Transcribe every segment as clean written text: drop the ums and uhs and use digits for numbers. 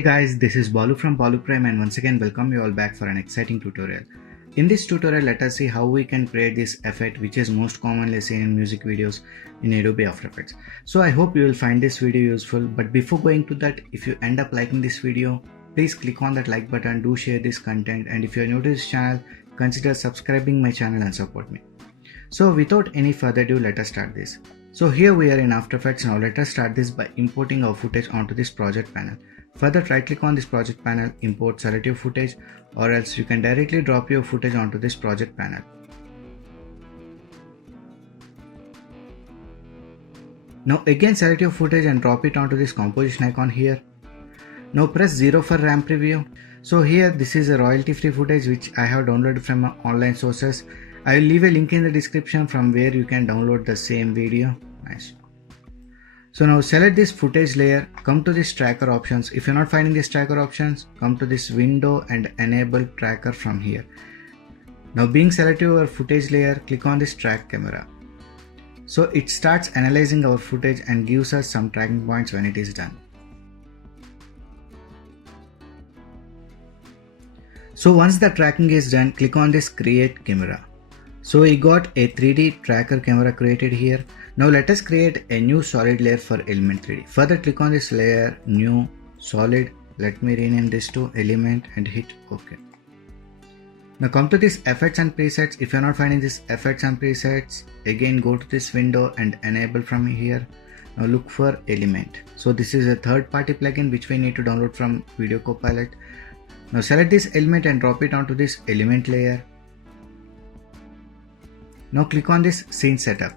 Hey guys, this is Balu from Balu Prime and once again welcome you all back for an exciting tutorial. In this tutorial, let us see how we can create this effect which is most commonly seen in music videos in Adobe After Effects. So I hope you will find this video useful, but before going to that, if you end up liking this video, please click on that like button, do share this content, and if you are new to this channel, consider subscribing my channel and support me. So without any further ado, let us start this. So here we are in After Effects. Now let us start this by importing our footage onto this project panel. For that, right click on this project panel, import select your footage, or else you can directly drop your footage onto this project panel. Now again select your footage and drop it onto this composition icon here. Now press 0 for ramp preview. So here this is a royalty free footage which I have downloaded from online sources. I will leave a link in the description from where you can download the same video. Nice. So now select this footage layer, come to this tracker options. If you're not finding this tracker options, come to this window and enable tracker from here. Now being selected your footage layer, click on this track camera. So it starts analyzing our footage and gives us some tracking points when it is done. So once the tracking is done, click on this create camera. So we got a 3D tracker camera created here. Now let us create a new solid layer for element 3D. Further click on this layer, new solid. Let me rename this to element and hit OK. Now come to this effects and presets. If you're not finding this effects and presets, again go to this window and enable from here. Now look for element. So this is a third party plugin which we need to download from Video Copilot. Now select this element and drop it onto this element layer. Now click on this scene setup.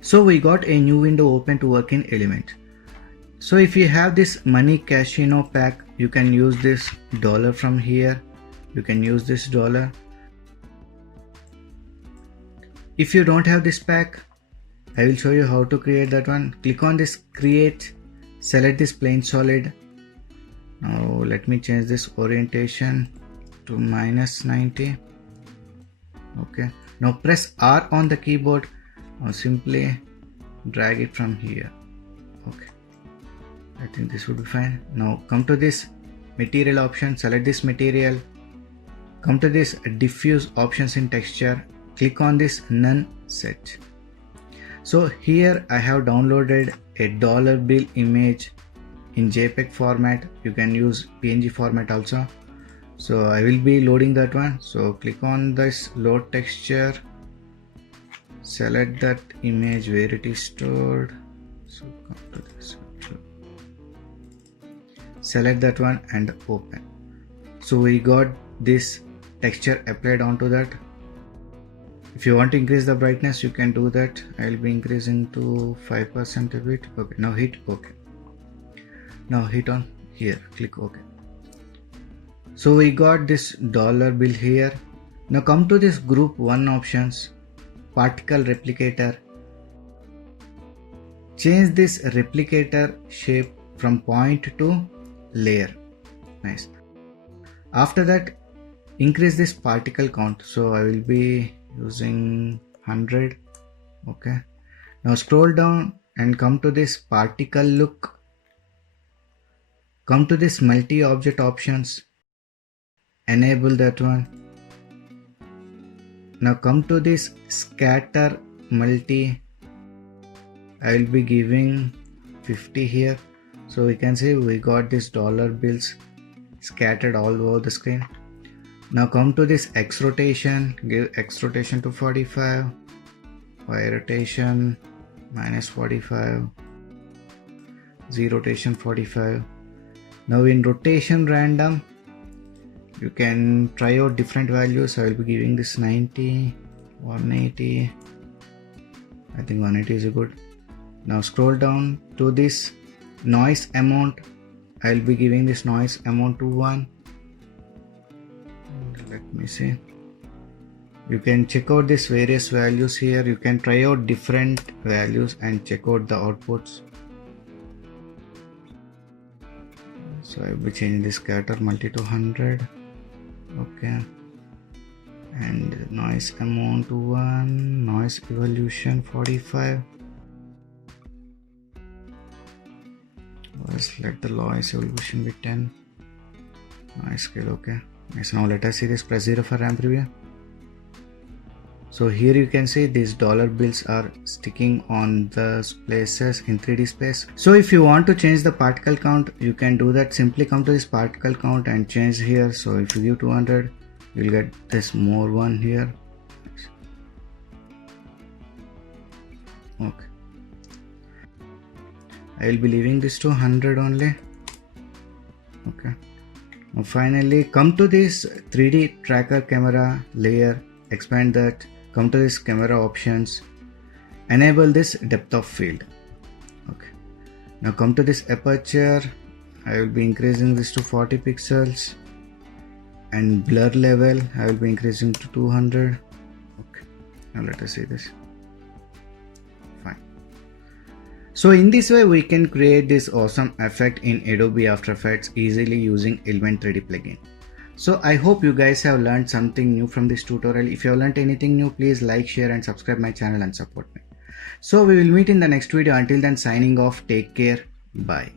So we got a new window open to work in element. So if you have this money casino pack, you can use this dollar from here. You can use this dollar. If you don't have this pack, I will show you how to create that one. Click on this create, select this plain solid. Now let me change this orientation to -90. Okay. Now press R on the keyboard or simply drag it from here. Okay. I think this would be fine. Now come to this material option, select this material. Come to this diffuse options in texture. Click on this none set. So here I have downloaded a dollar bill image in JPEG format. You can use PNG format also. So I will be loading that one. So click on this load texture, select that image where it is stored. So come to this, select that one and open. So we got this texture applied onto that. If you want to increase the brightness, you can do that. I will be increasing to 5% a bit. Okay, now hit OK. Now hit on here, click OK. So we got this dollar bill here. Now come to this group 1 options, particle replicator. Change this replicator shape from point to layer. Nice. After that, increase this particle count. So I will be using 100. Okay. Now scroll down and come to this particle look. Come to this multi-object options. Enable that one. Now come to this scatter multi. I will be giving 50 here. So we can see we got this dollar bills scattered all over the screen. Now come to this X rotation. Give X rotation to 45. Y rotation -45. Z rotation 45. Now in rotation random, you can try out different values. I will be giving this 90, 180. I think 180 is good. Now scroll down to this noise amount. I will be giving this noise amount to 1. Let me see. You can check out these various values here. You can try out different values and check out the outputs. So I will be changing the scatter multi to 100. Okay, and noise amount to 1, noise evolution 45. Just let the noise evolution be 10. Noise scale, okay. Nice. Now let us see this. Press 0 for RAM preview. So here you can see these dollar bills are sticking on the places in 3D space. So if you want to change the particle count, you can do that. Simply come to this particle count and change here. So if you give 200, you'll get this more one here. Okay. I will be leaving this to 100 only. Okay. Now finally come to this 3D tracker camera layer, expand that. Come to this camera options, enable this depth of field. Okay. Now come to this aperture. I will be increasing this to 40 pixels, and blur level I will be increasing to 200. Okay. Now let us see this. Fine. So in this way we can create this awesome effect in Adobe After Effects easily using Element 3D plugin. So I hope you guys have learned something new from this tutorial. If you have learned anything new, please like, share and subscribe my channel and support me. So we will meet in the next video. Until then, signing off. Take care. Bye.